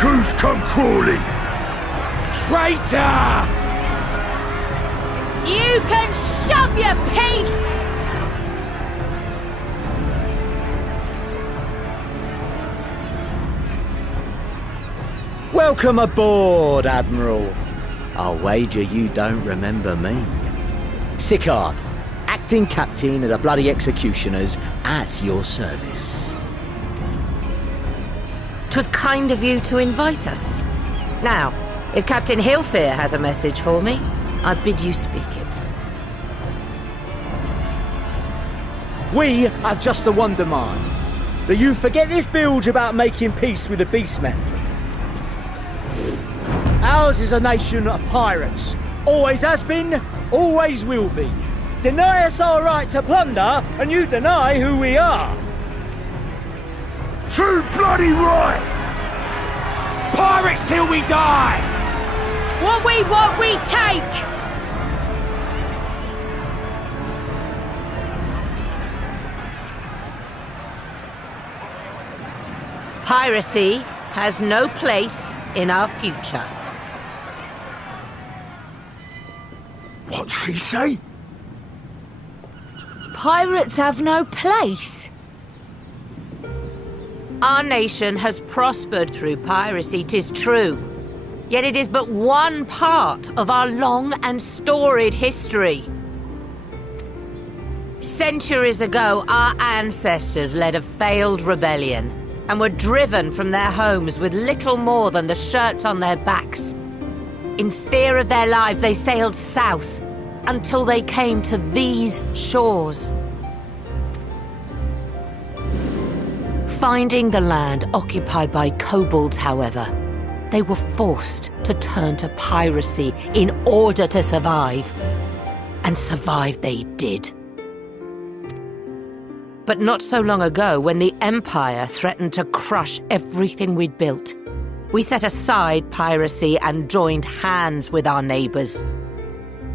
Who's come crawling? Traitor! You can shove your piece! Welcome aboard, Admiral. I'll wager you don't remember me. Sicard, acting captain of the bloody executioners, at your service. 'Twas kind of you to invite us. Now, if Captain Hillfear has a message for me, I bid you speak it. We have just the one demand. That you forget this bilge about making peace with the Beastmen. Ours is a nation of pirates. Always has been, always will be. Deny us our right to plunder, and you deny who we are. Too bloody right! Pirates till we die! What we want, we take! Piracy has no place in our future. What'd she say? Pirates have no place. Our nation has prospered through piracy, 'tis true. Yet it is but one part of our long and storied history. Centuries ago, our ancestors led a failed rebellion and were driven from their homes with little more than the shirts on their backs. In fear of their lives, they sailed south until they came to these shores. Finding the land occupied by kobolds, however, they were forced to turn to piracy in order to survive. And survive they did. But not so long ago, when the Empire threatened to crush everything we'd built, we set aside piracy and joined hands with our neighbors.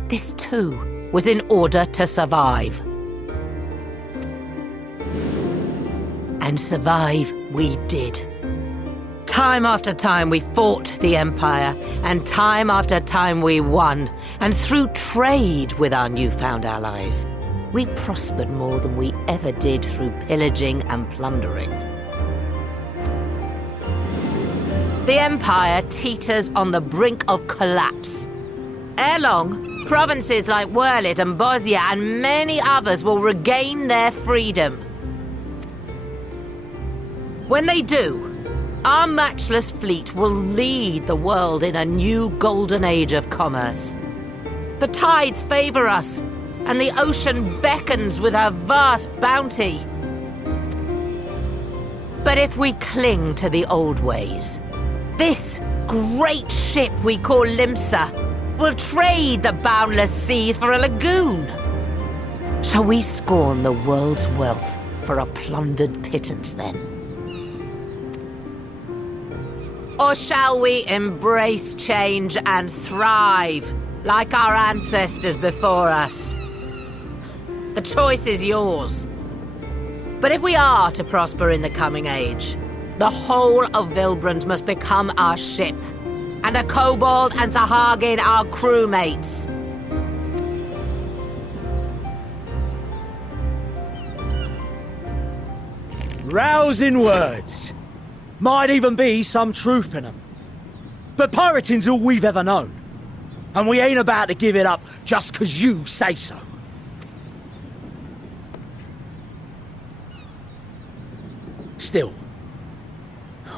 This too was in order to survive. And survive we did. Time after time we fought the Empire, and time after time we won. And through trade with our newfound allies, we prospered more than we ever did through pillaging and plundering. The Empire teeters on the brink of collapse. Ere long, provinces like Wurlit and Bosnia and many others will regain their freedom. When they do, our matchless fleet will lead the world in a new golden age of commerce. The tides favor us, and the ocean beckons with her vast bounty. But if we cling to the old ways, this great ship we call Limsa will trade the boundless seas for a lagoon. Shall we scorn the world's wealth for a plundered pittance then? Or shall we embrace change and thrive, like our ancestors before us? The choice is yours. But if we are to prosper in the coming age, the whole of Vylbrand must become our ship, and a kobold and Sahagin our crewmates. Rousing words. Might even be some truth in them. But pirating's all we've ever known. And we ain't about to give it up just 'cause you say so. Still,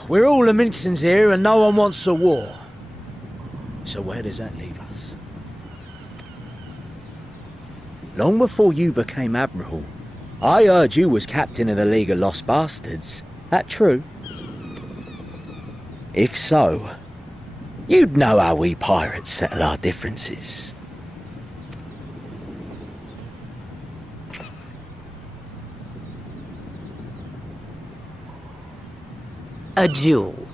we're all the Mincins here and no one wants a war. So where does that leave us? Long before you became Admiral, I heard you was captain of the League of Lost Bastards. That true? If so, you'd know how we pirates settle our differences. A duel.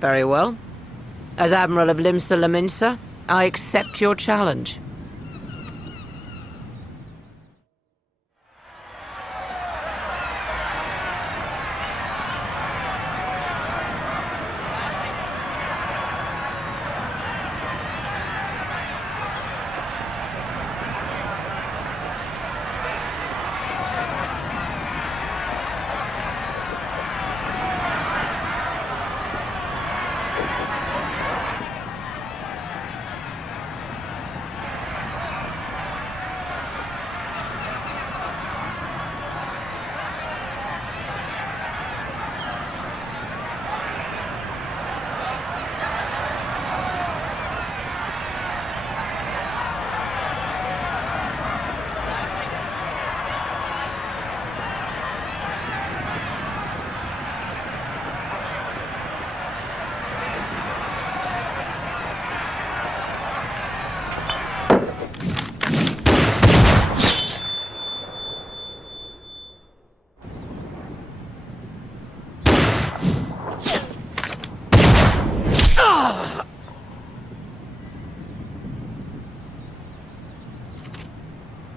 Very well. As Admiral of Limsa Laminsa, I accept your challenge.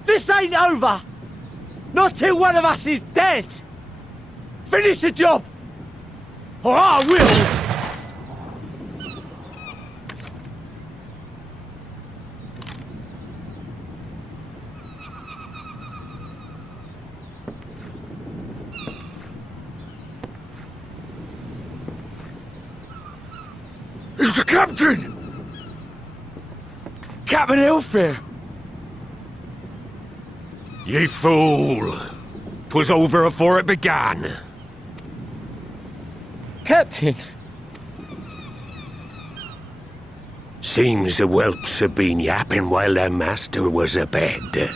This ain't over! Not till one of us is dead! Finish the job! Or I will! It's the captain! Captain Elfair! Ye fool! 'Twas over afore it began. Captain! Seems the whelps have been yapping while their master was abed.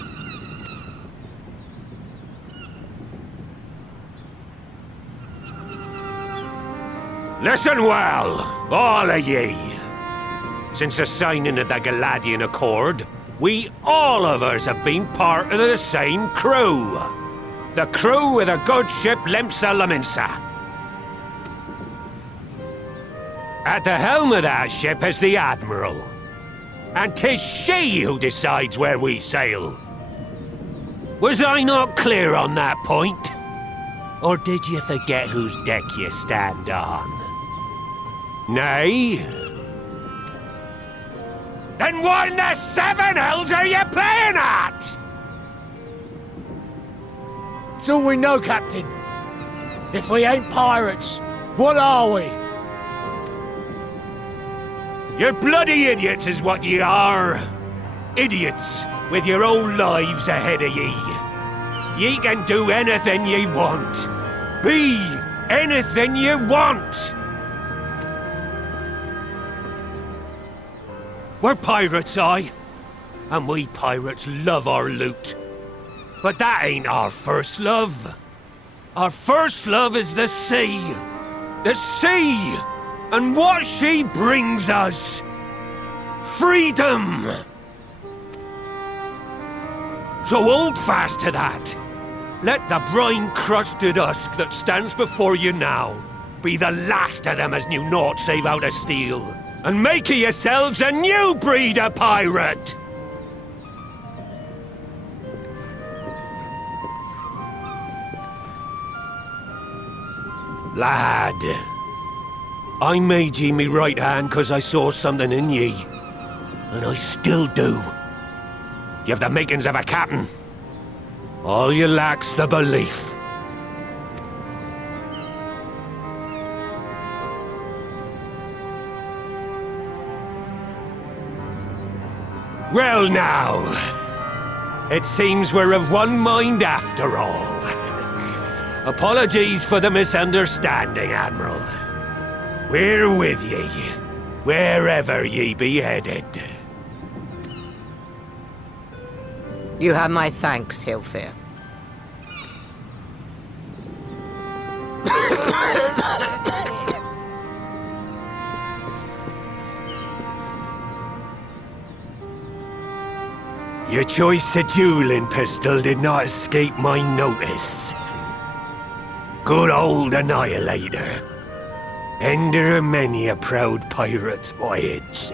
Listen well, all of ye. Since the signing of the Galadian Accord, we all of us have been part of the same crew. The crew of the good ship Limsa Laminsa. At the helm of that ship is the Admiral. And 'tis she who decides where we sail. Was I not clear on that point? Or did you forget whose deck you stand on? Nay? Then what in the seven hells are you playing at? It's all we know, Captain. If we ain't pirates, what are we? You're bloody idiots is what ye are. Idiots with your own lives ahead of ye. Ye can do anything ye want. Be anything ye want. We're pirates, aye. And we pirates love our loot. But that ain't our first love. Our first love is the sea. The sea! And what she brings us. Freedom! So hold fast to that. Let the brine-crusted husk that stands before you now be the last of them as knew naught save out of steel. And make of yourselves a new breed of pirate! Lad, I made ye me right hand 'cause I saw something in ye. And I still do. You have the makings of a captain. All you lack's the belief. Well now, it seems we're of one mind after all. Apologies for the misunderstanding, Admiral. We're with ye, wherever ye be headed. You have my thanks, Hilfir. Your choice of dueling pistol did not escape my notice. Good old Annihilator. Ender of many a proud pirate's voyage.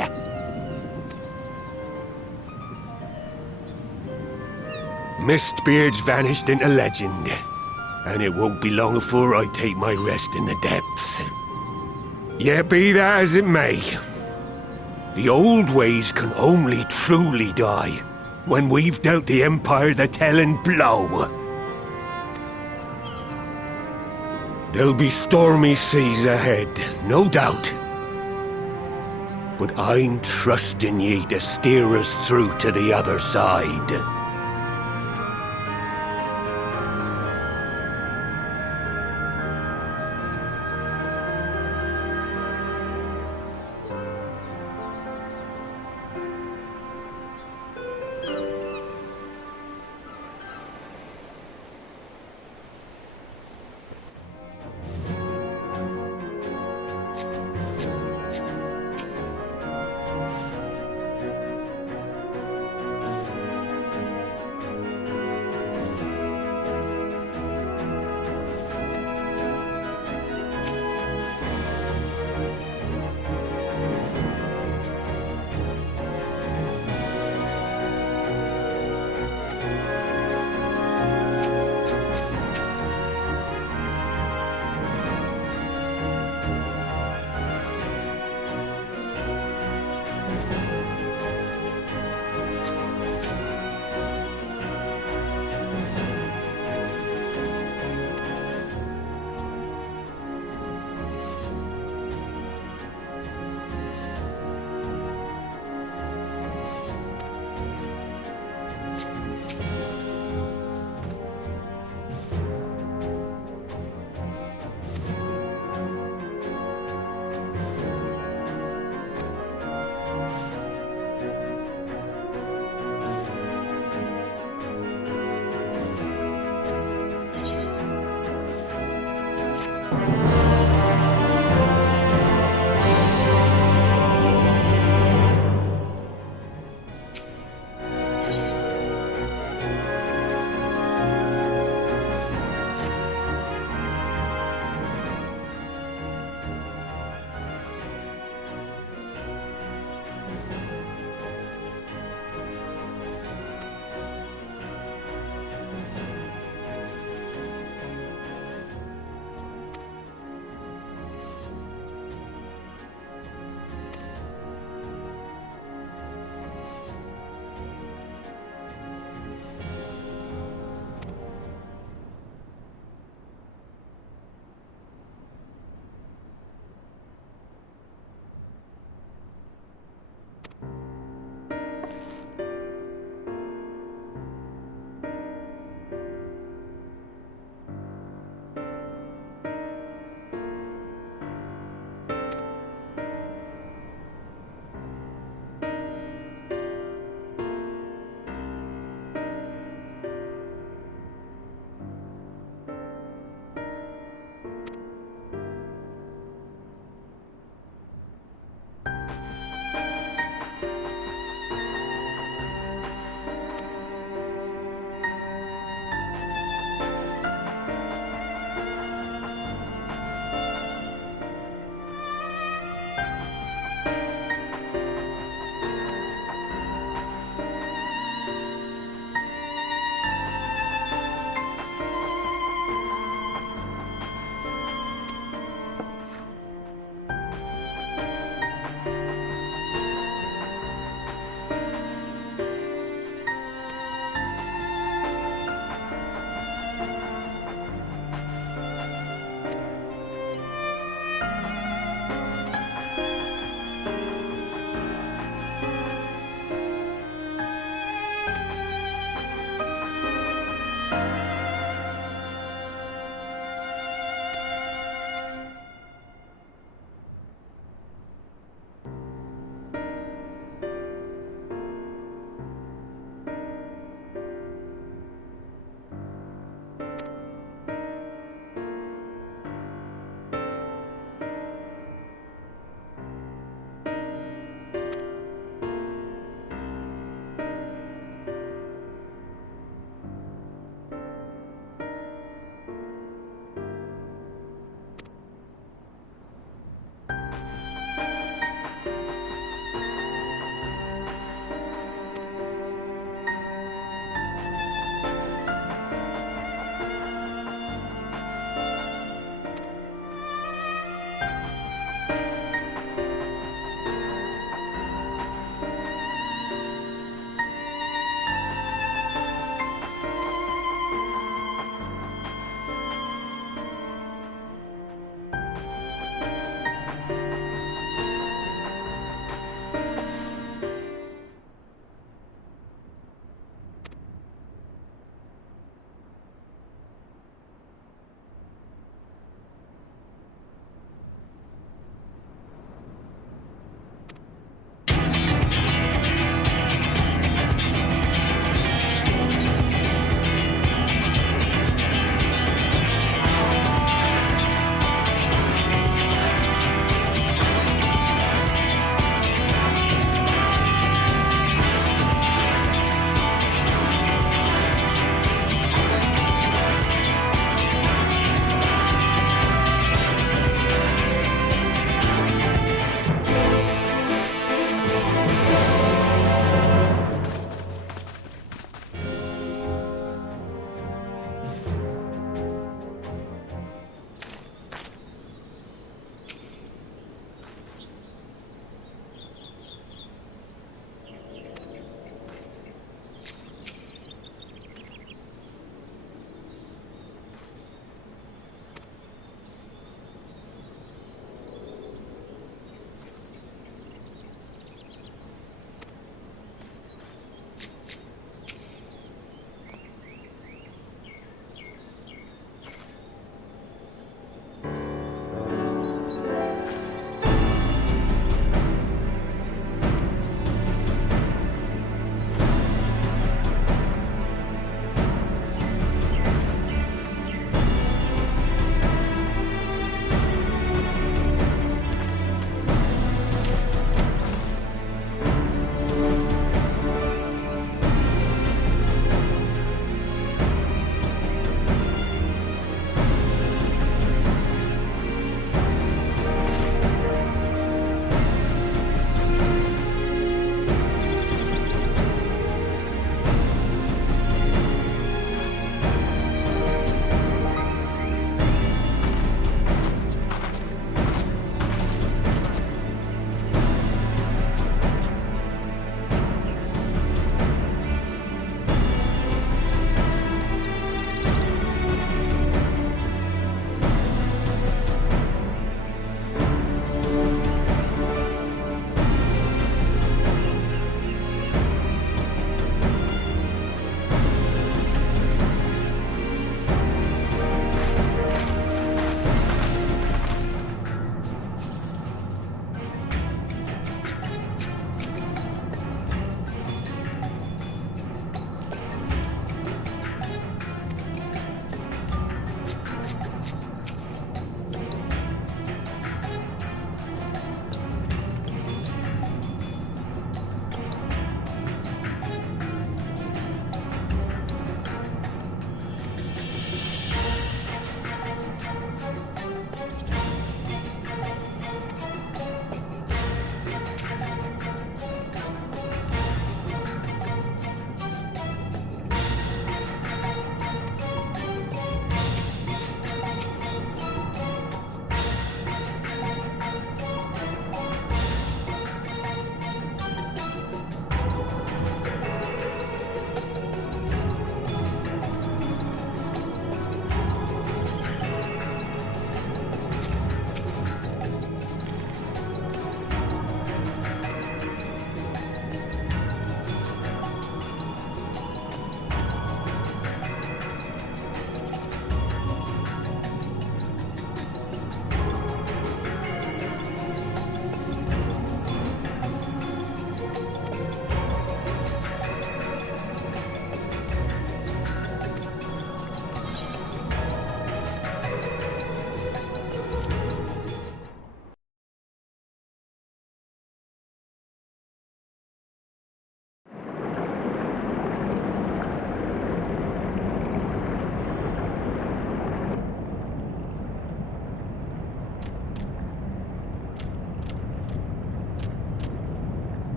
Mistbeard's vanished into legend, and it won't be long before I take my rest in the depths. Yet be that as it may, the old ways can only truly die when we've dealt the Empire the telling blow. There'll be stormy seas ahead, no doubt. But I'm trusting ye to steer us through to the other side.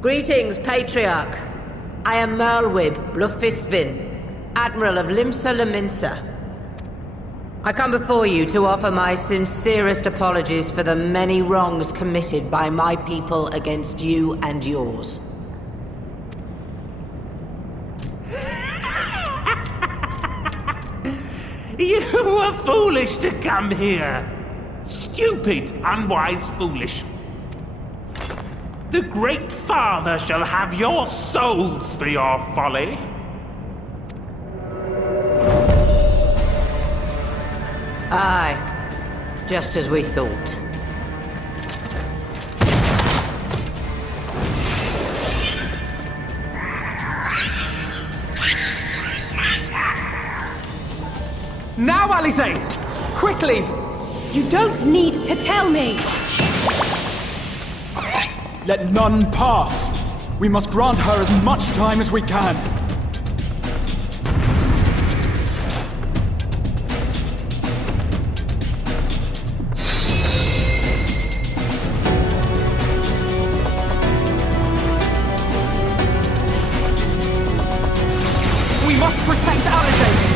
Greetings, Patriarch. I am Merlwib Blufistvin, Admiral of Limsa Laminsa. I come before you to offer my sincerest apologies for the many wrongs committed by my people against you and yours. You were foolish to come here. Stupid, unwise, foolish. The Great Father shall have your souls for your folly. Aye, just as we thought. Now, Alize! Quickly! You don't need to tell me! Let none pass. We must grant her as much time as we can. We must protect Alize!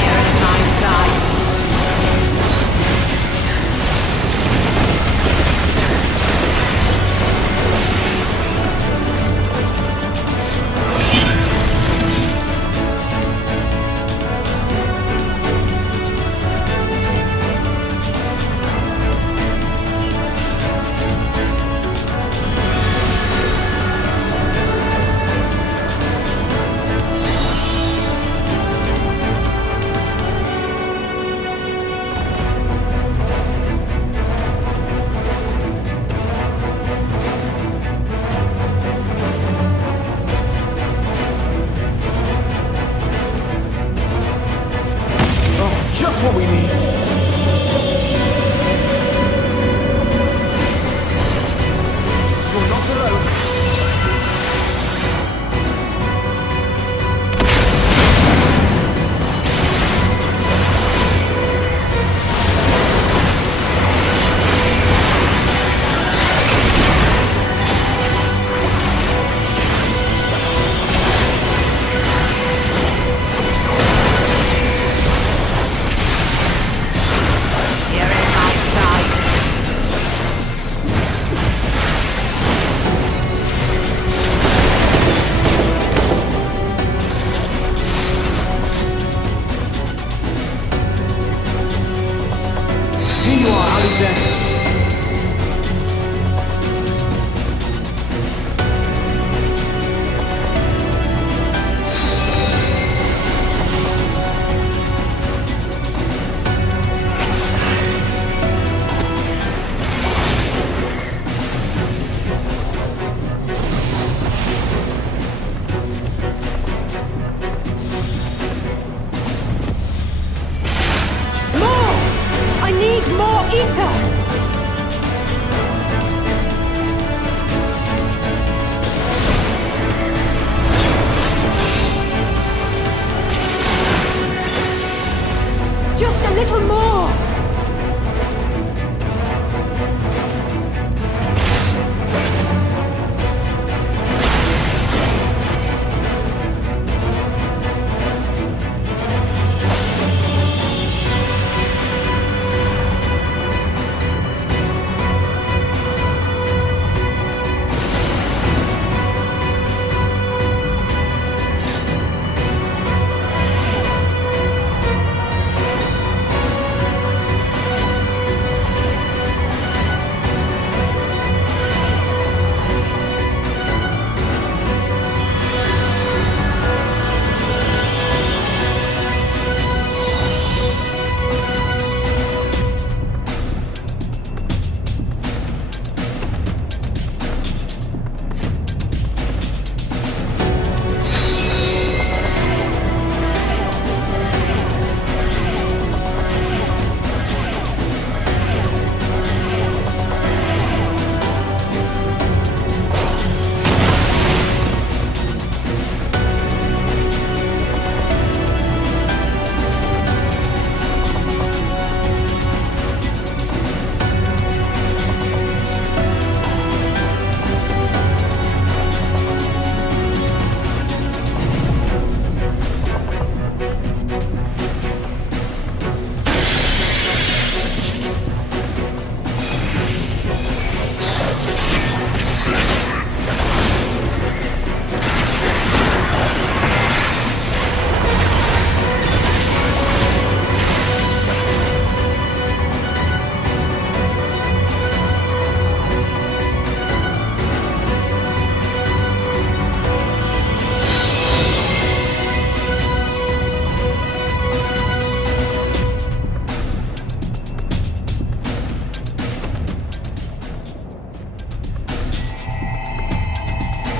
You're at my side,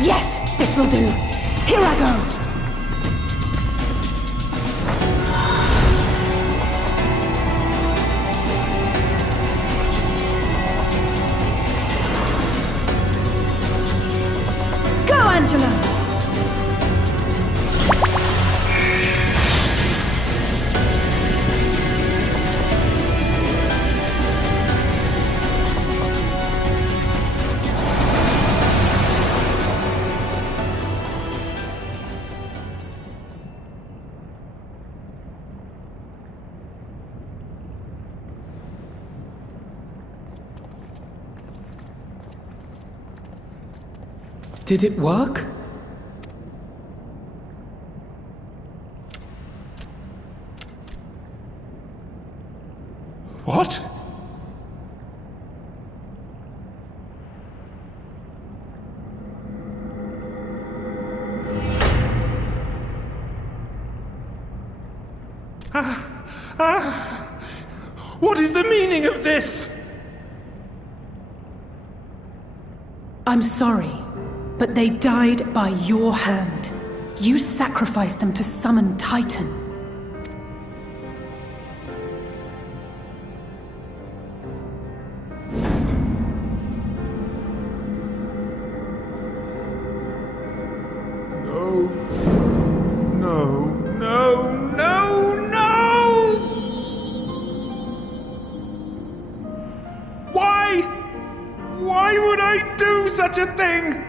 Yes, this will do. Here I go. Angela! Did it work? What? What is the meaning of this? I'm sorry, but they died by your hand. You sacrificed them to summon Titan. Why would I do such a thing?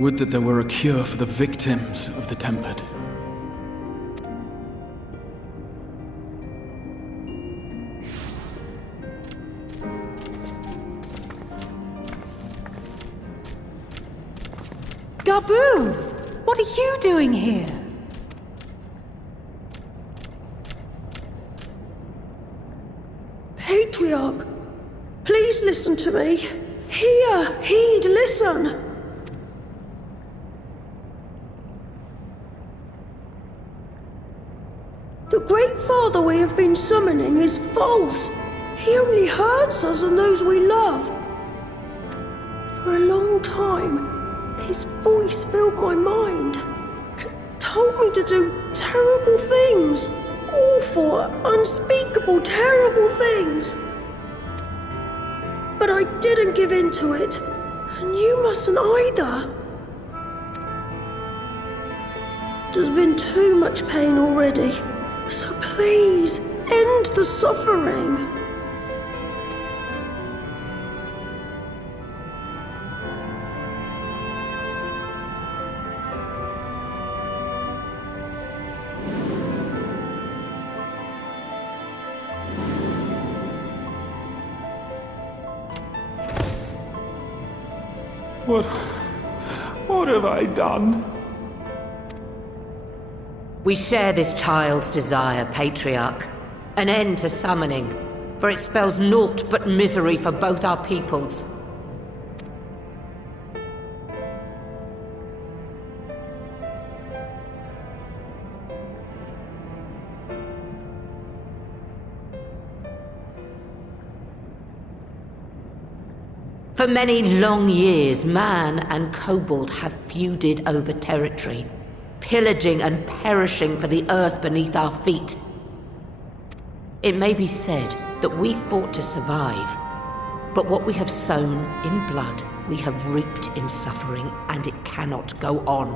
Would that there were a cure for the victims of the Tempered. Gabu! What are you doing here? Patriarch, please listen to me. Hear, heed, listen. The Great Father we have been summoning is false. He only hurts us and those we love. For a long time, his voice filled my mind. It told me to do terrible things. Awful, unspeakable, terrible things. But I didn't give in to it, and you mustn't either. There's been too much pain already, so please, end the suffering. What have I done? We share this child's desire, Patriarch. An end to summoning, for it spells naught but misery for both our peoples. For many long years, man and kobold have feuded over territory, pillaging and perishing for the earth beneath our feet. It may be said that we fought to survive, but what we have sown in blood, we have reaped in suffering, and it cannot go on.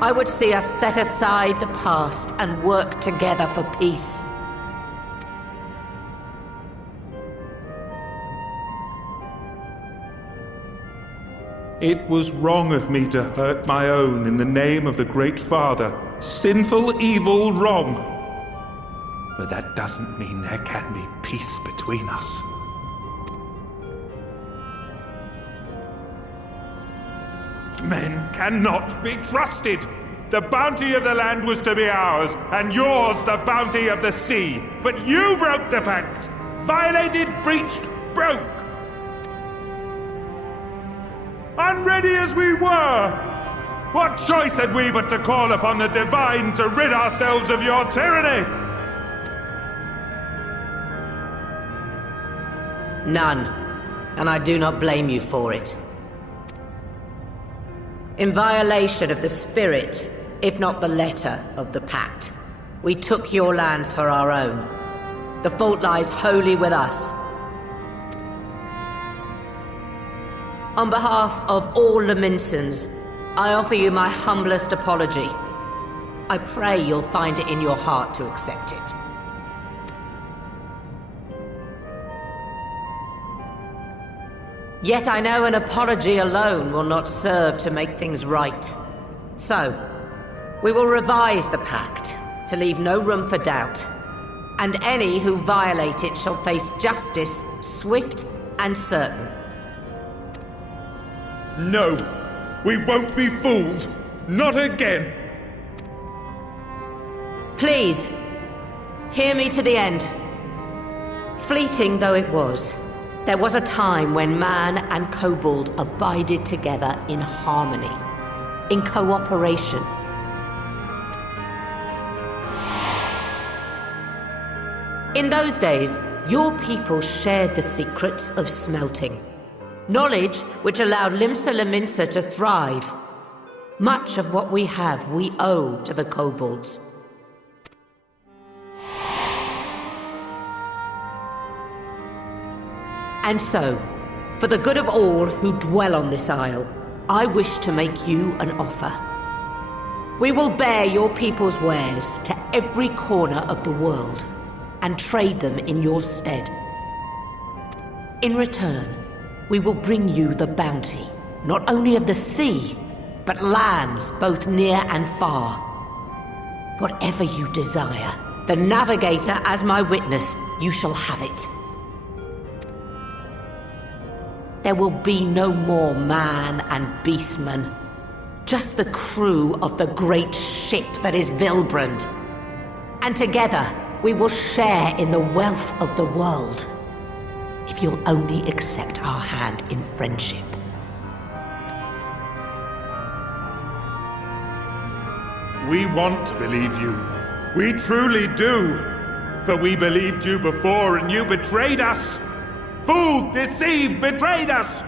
I would see us set aside the past and work together for peace. It was wrong of me to hurt my own in the name of the Great Father. Sinful, evil, wrong. But that doesn't mean there can be peace between us. Men cannot be trusted. The bounty of the land was to be ours, and yours the bounty of the sea. But you broke the pact. Violated, breached, broke! Unready as we were! What choice had we but to call upon the Divine to rid ourselves of your tyranny? None, and I do not blame you for it. In violation of the spirit, if not the letter, of the pact, we took your lands for our own. The fault lies wholly with us. On behalf of all Laminsons, I offer you my humblest apology. I pray you'll find it in your heart to accept it. Yet I know an apology alone will not serve to make things right. So, we will revise the pact to leave no room for doubt. And any who violate it shall face justice, swift and certain. No, we won't be fooled. Not again. Please, hear me to the end. Fleeting though it was, there was a time when man and kobold abided together in harmony, in cooperation. In those days, your people shared the secrets of smelting. Knowledge which allowed Limsa Lominsa to thrive. Much of what we have, we owe to the kobolds. And so, for the good of all who dwell on this isle, I wish to make you an offer. We will bear your people's wares to every corner of the world, and trade them in your stead. In return, we will bring you the bounty, not only of the sea, but lands both near and far. Whatever you desire, the Navigator as my witness, you shall have it. There will be no more man and beastman, just the crew of the great ship that is Vylbrand. And together, we will share in the wealth of the world, if you'll only accept our hand in friendship. We want to believe you. We truly do. But we believed you before and you betrayed us. Fooled, deceived, betrayed us.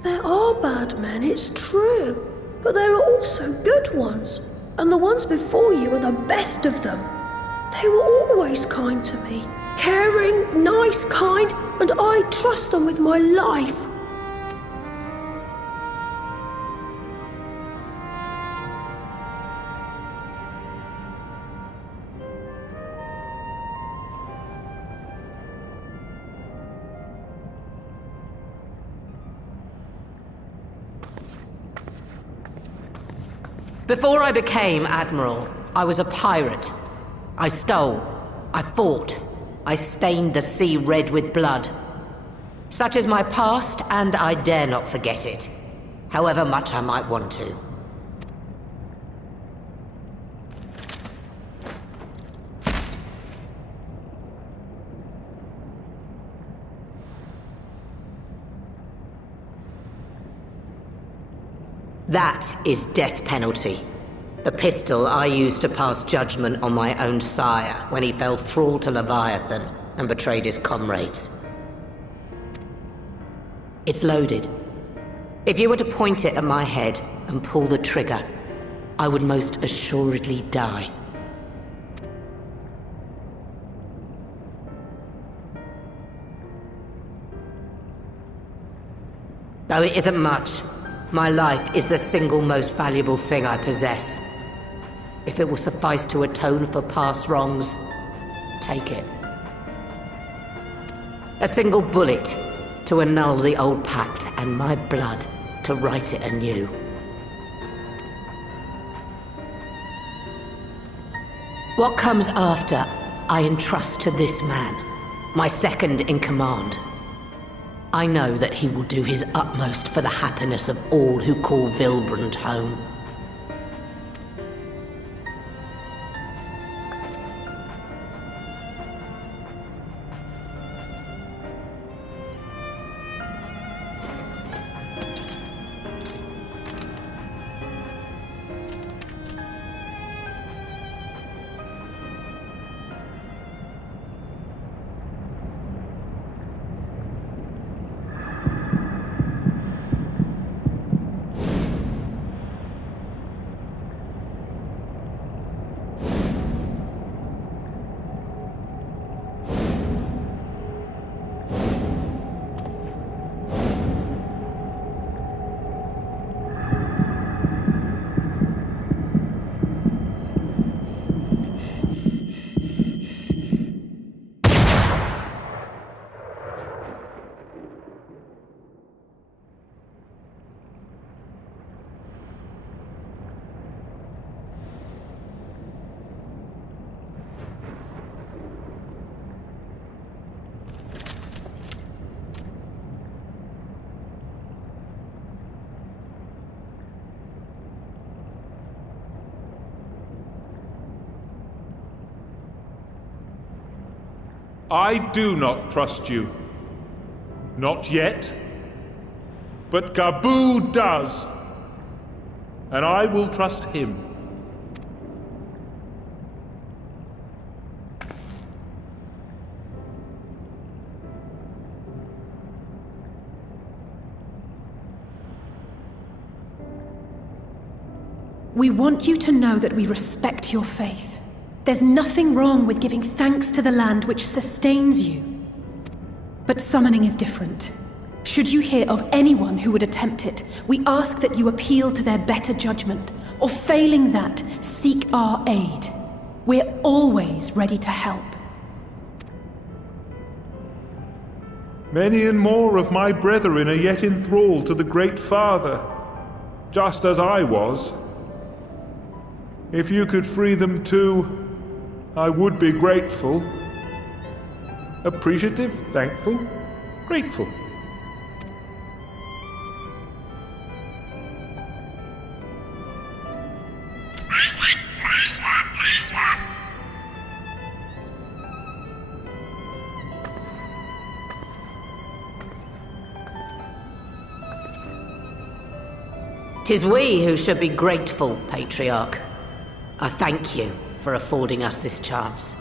There are bad men, it's true. But there are also good ones. And the ones before you are the best of them. They were always kind to me. Caring, nice, kind, and I trust them with my life. Before I became Admiral, I was a pirate. I stole, I fought, I stained the sea red with blood. Such is my past, and I dare not forget it, however much I might want to. That is death penalty. The pistol I used to pass judgment on my own sire when he fell thrall to Leviathan and betrayed his comrades. It's loaded. If you were to point it at my head and pull the trigger, I would most assuredly die. Though it isn't much, my life is the single most valuable thing I possess. If it will suffice to atone for past wrongs, take it. A single bullet to annul the old pact, and my blood to write it anew. What comes after, I entrust to this man, my second in command. I know that he will do his utmost for the happiness of all who call Vylbrand home. I do not trust you. Not yet. But Gabu does. And I will trust him. We want you to know that we respect your faith. There's nothing wrong with giving thanks to the land which sustains you. But summoning is different. Should you hear of anyone who would attempt it, we ask that you appeal to their better judgment, or failing that, seek our aid. We're always ready to help. Many and more of my brethren are yet enthralled to the Great Father, just as I was. If you could free them too, I would be grateful. Appreciative, thankful, grateful. Tis we who should be grateful, Patriarch. I thank you for affording us this chance.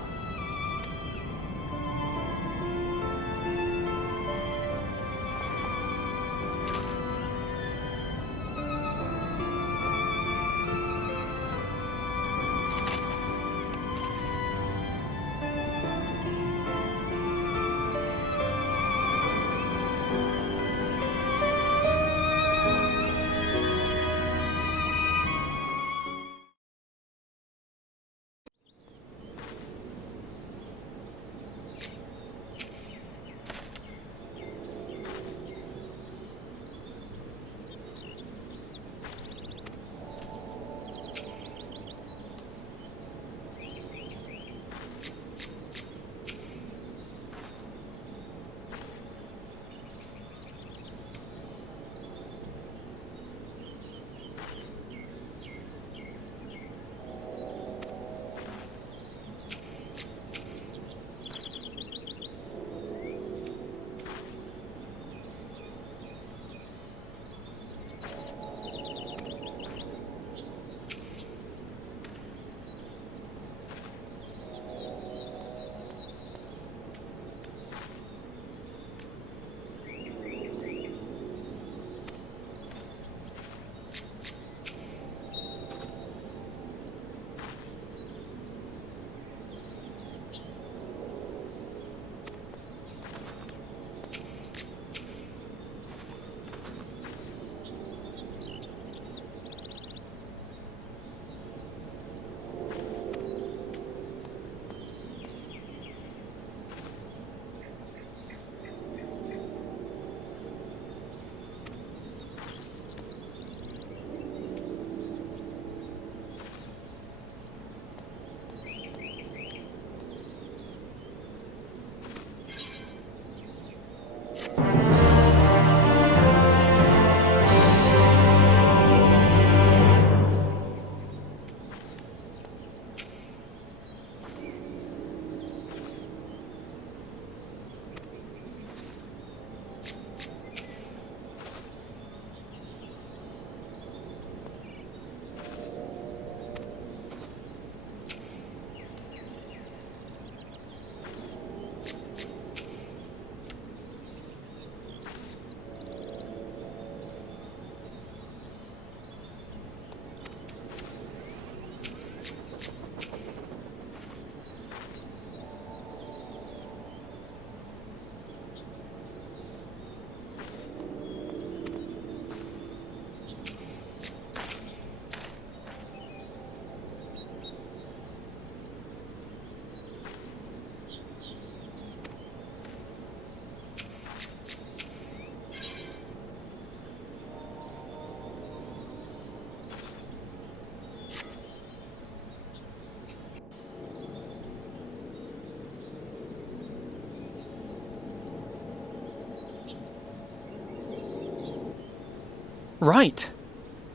Right.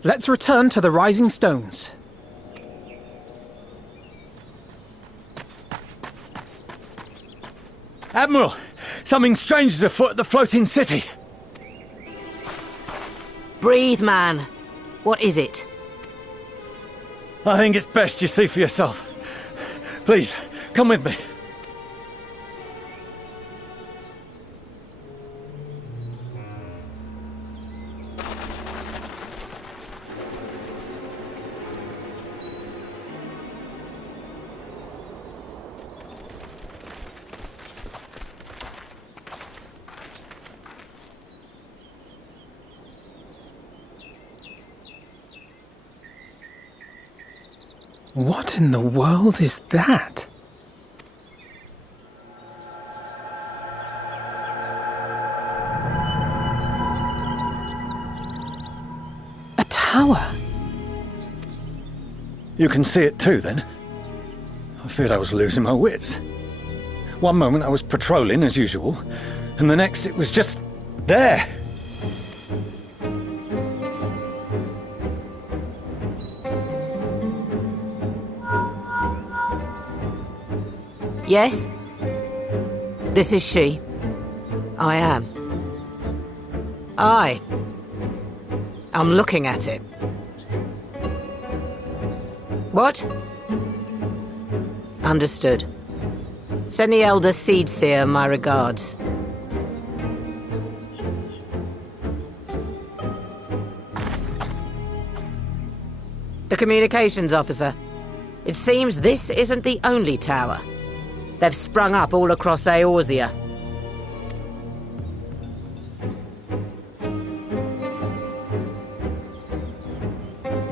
Let's return to the Rising Stones. Admiral, something strange is afoot at the floating city. Breathe, man. What is it? I think it's best you see for yourself. Please, come with me. What in the world is that? A tower? You can see it too, then? I feared I was losing my wits. One moment I was patrolling as usual, and the next it was just there. Yes? This is she. I am. I'm looking at it. What? Understood. Send the Elder Seedseer my regards. The communications officer. It seems this isn't the only tower. They've sprung up all across Eorzea.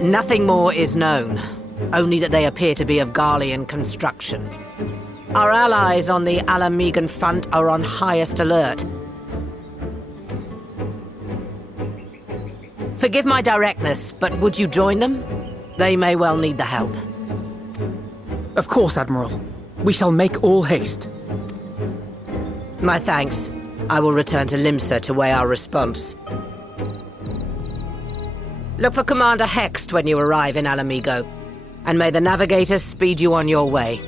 Nothing more is known, only that they appear to be of Garlean construction. Our allies on the Alamegan front are on highest alert. Forgive my directness, but would you join them? They may well need the help. Of course, Admiral. We shall make all haste. My thanks. I will return to Limsa to weigh our response. Look for Commander Hext when you arrive in Alamigo, and may the Navigator speed you on your way.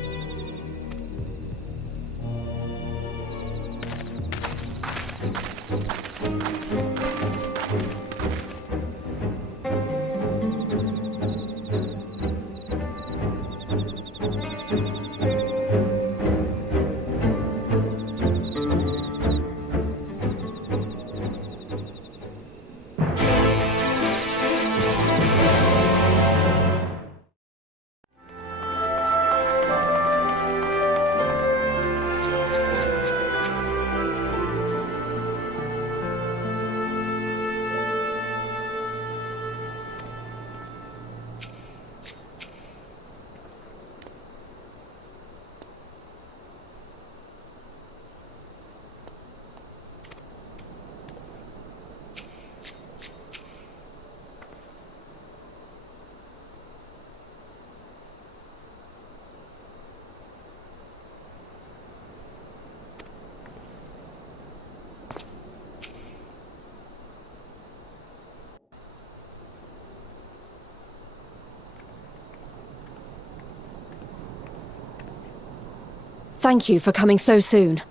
Thank you for coming so soon.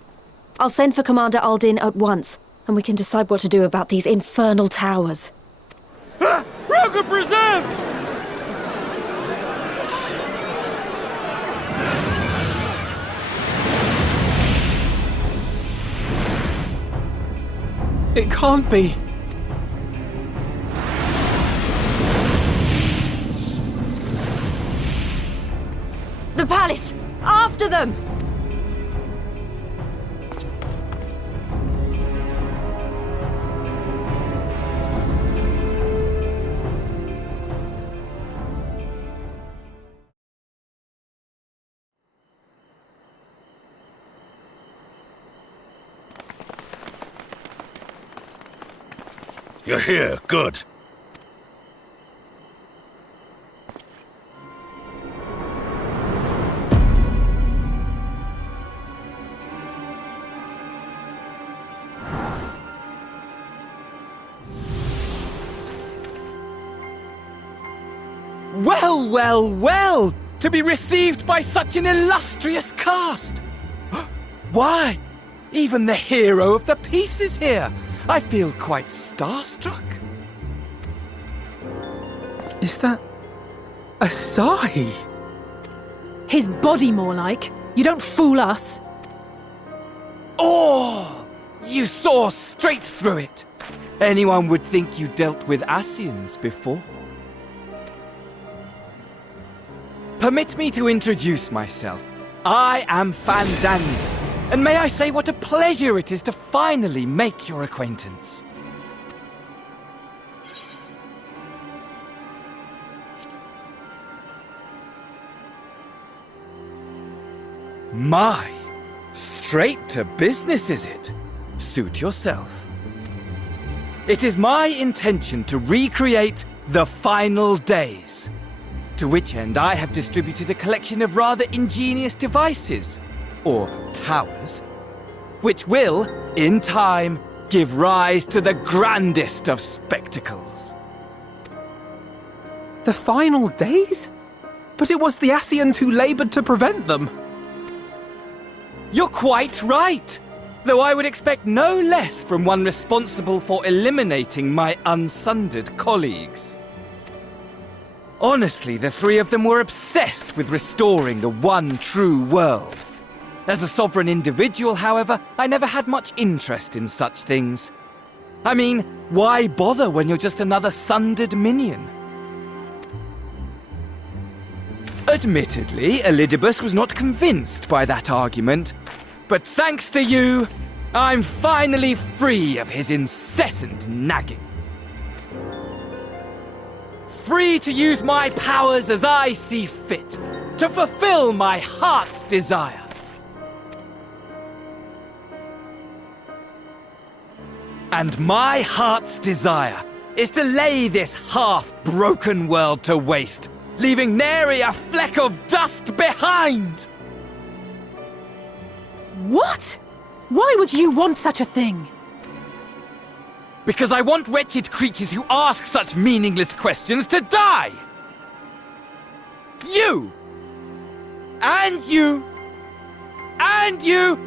I'll send for Commander Aldin at once, and we can decide what to do about these infernal towers. Roger preserved! It can't be. The palace! After them! You're here, good. Well, well, well! To be received by such an illustrious cast! Why? Even the hero of the piece is here! I feel quite starstruck. Is that a sigh? His body, more like. You don't fool us. Oh! You saw straight through it! Anyone would think you dealt with Ascians before. Permit me to introduce myself. I am Fandaniel, and may I say what a pleasure it is to finally make your acquaintance. My, straight to business is it? Suit yourself. It is my intention to recreate the final days, to which end I have distributed a collection of rather ingenious devices, or towers, which will, in time, give rise to the grandest of spectacles. The final days? But it was the Ascians who laboured to prevent them. You're quite right, though I would expect no less from one responsible for eliminating my unsundered colleagues. Honestly, the three of them were obsessed with restoring the one true world. As a sovereign individual, however, I never had much interest in such things. I mean, why bother when you're just another sundered minion? Admittedly, Elidibus was not convinced by that argument, but thanks to you, I'm finally free of his incessant nagging. Free to use my powers as I see fit, to fulfill my heart's desire. And my heart's desire is to lay this half-broken world to waste, leaving nary a fleck of dust behind! What? Why would you want such a thing? Because I want wretched creatures who ask such meaningless questions to die! You! And you! And you!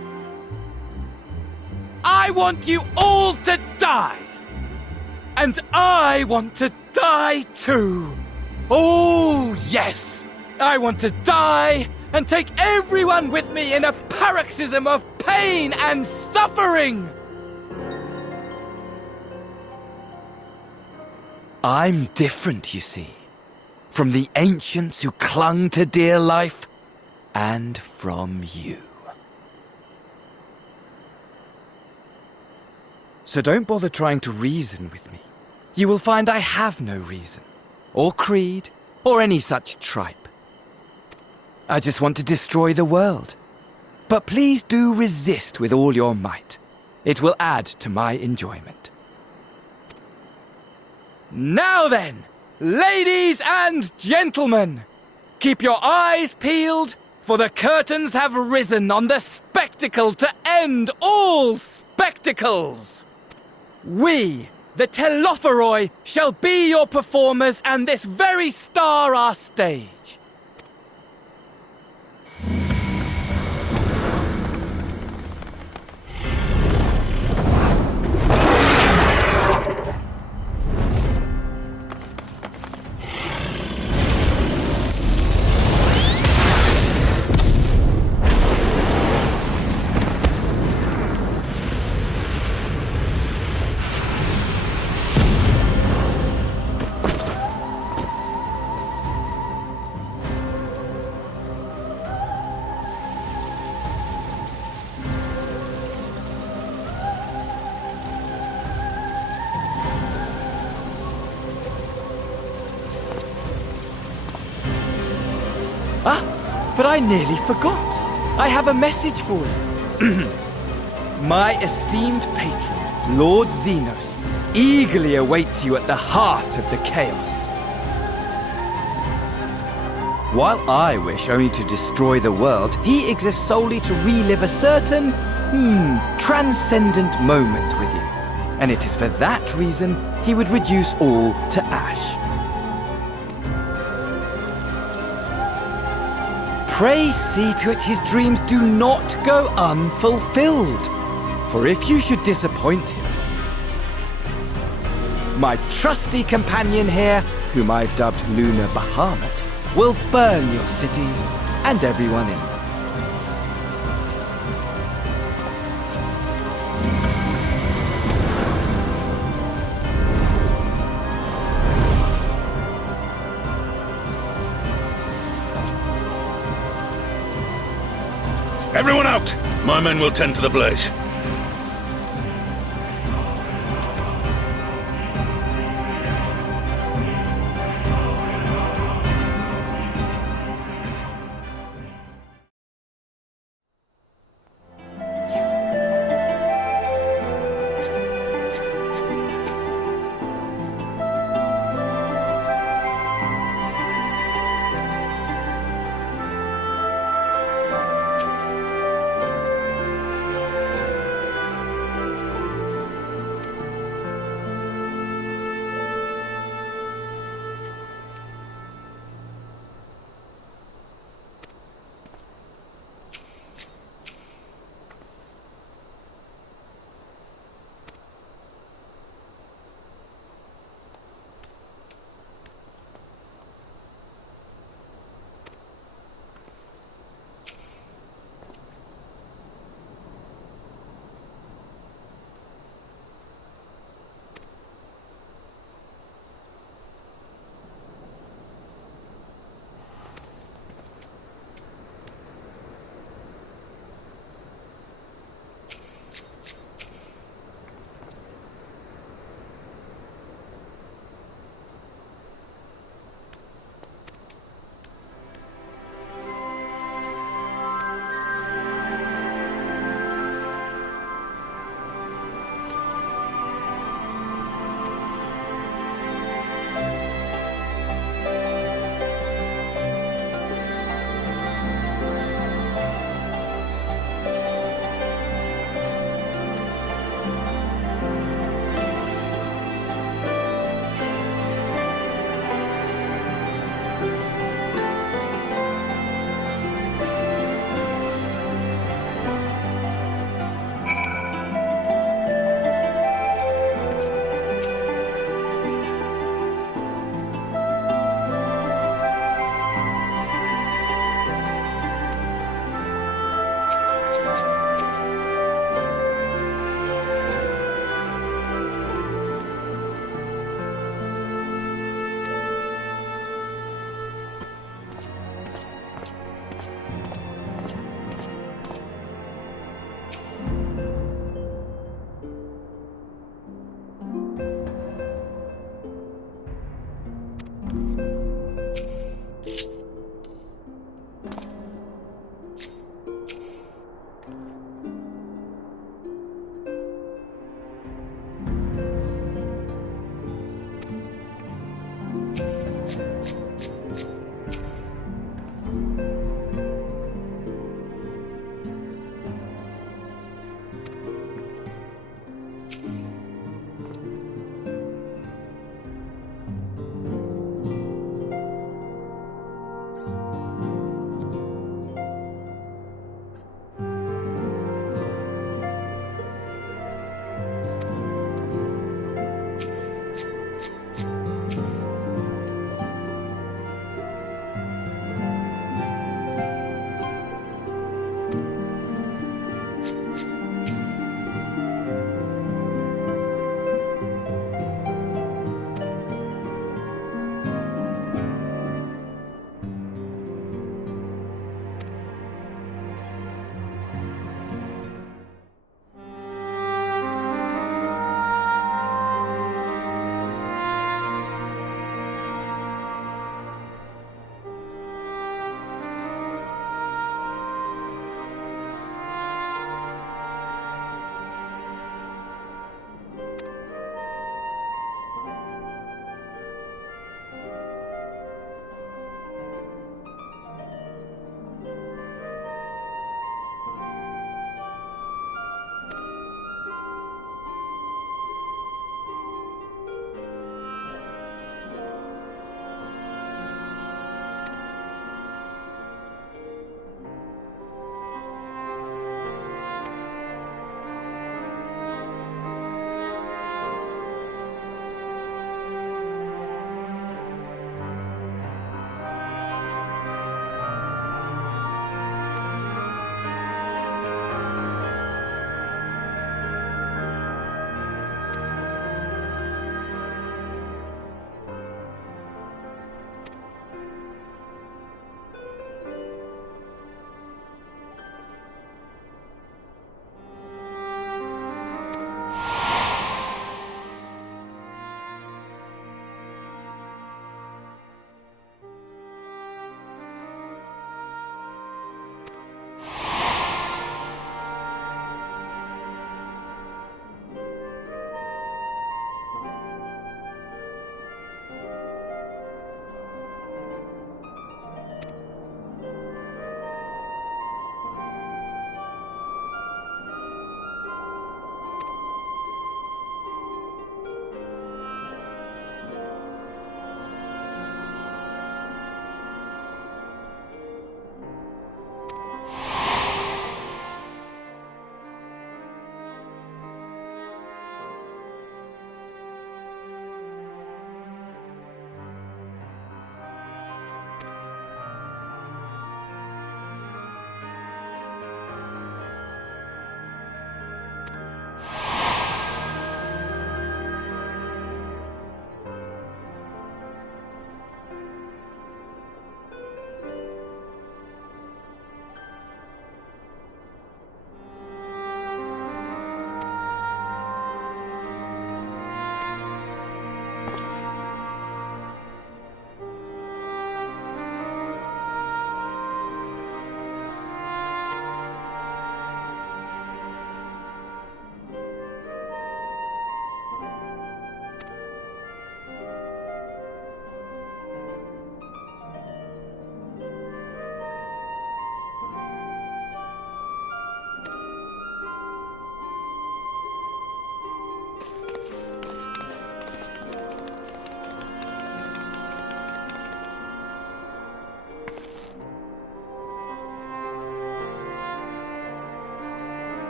I want you all to die! And I want to die too! Oh, yes! I want to die and take everyone with me in a paroxysm of pain and suffering! I'm different, you see, from the ancients who clung to dear life, and from you. So don't bother trying to reason with me. You will find I have no reason, or creed, or any such tripe. I just want to destroy the world. But please do resist with all your might. It will add to my enjoyment. Now then, ladies and gentlemen, keep your eyes peeled, for the curtains have risen on the spectacle to end all spectacles. We, the Telophoroi, shall be your performers, and this very star our stage. But I nearly forgot. I have a message for you. My esteemed patron, Lord Xenos, eagerly awaits you at the heart of the chaos. While I wish only to destroy the world, he exists solely to relive a certain, transcendent moment with you. And it is for that reason he would reduce all to ash. Pray see to it his dreams do not go unfulfilled. For if you should disappoint him, my trusty companion here, whom I've dubbed Lunar Bahamut, will burn your cities and everyone in them. Everyone out! My men will tend to the blaze.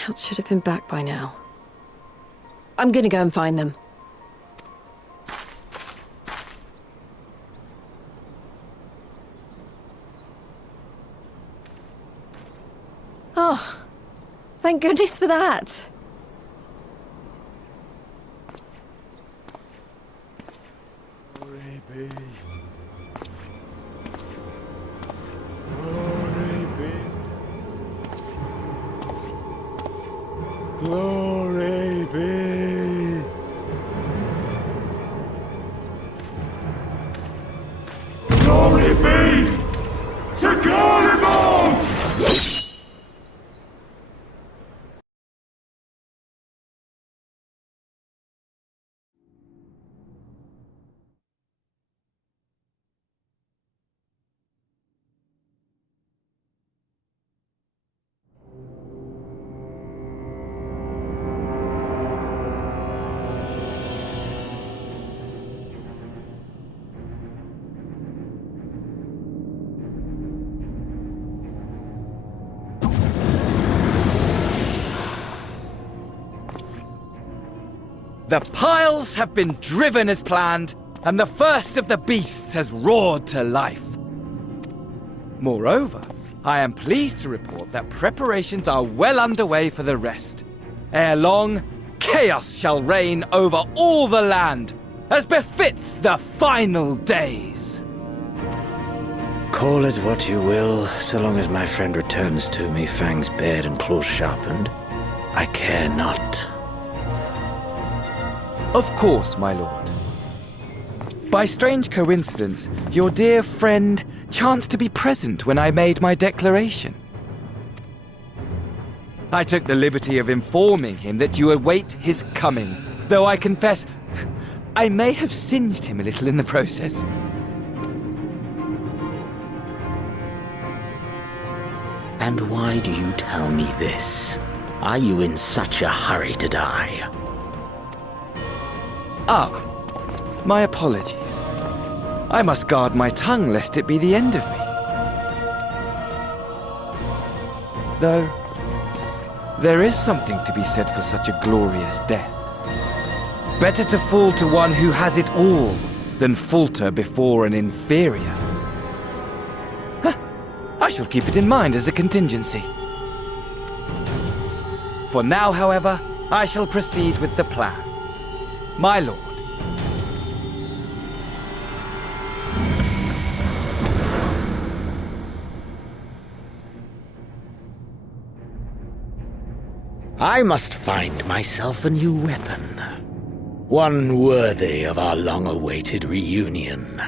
Scouts should have been back by now. I'm gonna go and find them. Oh, thank goodness for that. Glory be. Glory be. Glory be to Vylbrand! The piles have been driven as planned, and the first of the beasts has roared to life. Moreover, I am pleased to report that preparations are well underway for the rest. Ere long, chaos shall reign over all the land, as befits the final days. Call it what you will, so long as my friend returns to me, fangs bared and claws sharpened. I care not. Of course, my lord. By strange coincidence, your dear friend chanced to be present when I made my declaration. I took the liberty of informing him that you await his coming, though I confess I may have singed him a little in the process. And why do you tell me this? Are you in such a hurry to die? Ah, my apologies. I must guard my tongue lest it be the end of me. Though, there is something to be said for such a glorious death. Better to fall to one who has it all than falter before an inferior. I shall keep it in mind as a contingency. For now, however, I shall proceed with the plan. My lord. I must find myself a new weapon. One worthy of our long-awaited reunion.